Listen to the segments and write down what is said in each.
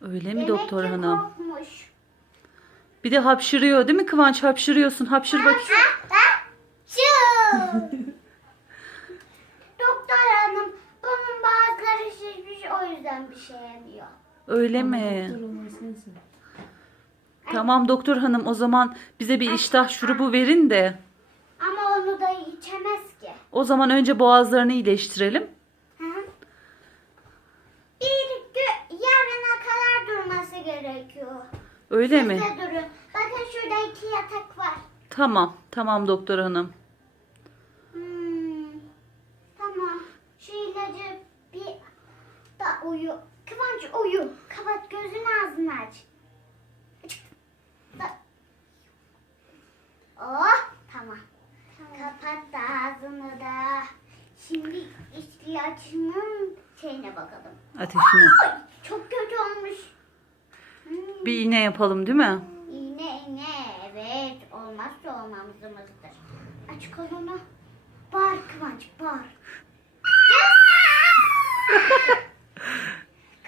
Öyle mi Demek doktor ki hanım? Bir de hapşırıyor değil mi Kıvanç? Hapşırıyorsun. Hapşır bakayım. Şu. Doktor hanım bunun bazıları şişmiş o yüzden bir şey yemiyor. Öyle mi? Tamam doktor hanım o zaman bize bir iştah şurubu verin de. Ama onu da içemez ki. O zaman önce boğazlarını iyileştirelim. Gerekiyor. Öyle Siz mi? durun. Bakın şurada iki yatak var. Tamam. Tamam doktor hanım. Hmm. Tamam. Şu ilacı bir da uyu. Kıvanç uyu. Kapat gözünü ağzını aç. Da- Oh tamam. Kapat da ağzını da. Şimdi ilacının şeyine bakalım. Ateşine. Ay, Bir iğne yapalım değil mi? İğne iğne evet olmazsa olmamızımızdır. Aç kolunu. Bağır Kıvanç bağır.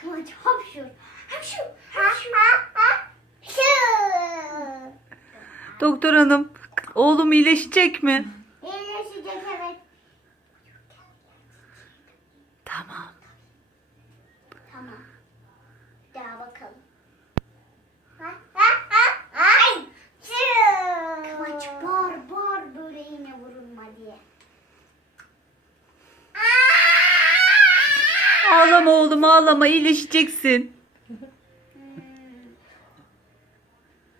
Kıvanç hapşur. Hapşur. Hapşur. Hapşur. Doktor hanım oğlum iyileşecek mi? İyileşecek evet. Tamam. Tamam. Bir daha bakalım. Ay! Kıvanç bağır bağır böyle iğne vurulma diye. Ağlama oğlum ağlama iyileşeceksin.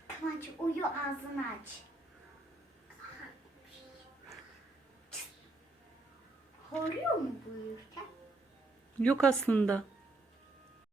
Kıvanç uyu ağzını aç. Horluyor mu bu uyurken? Yok aslında.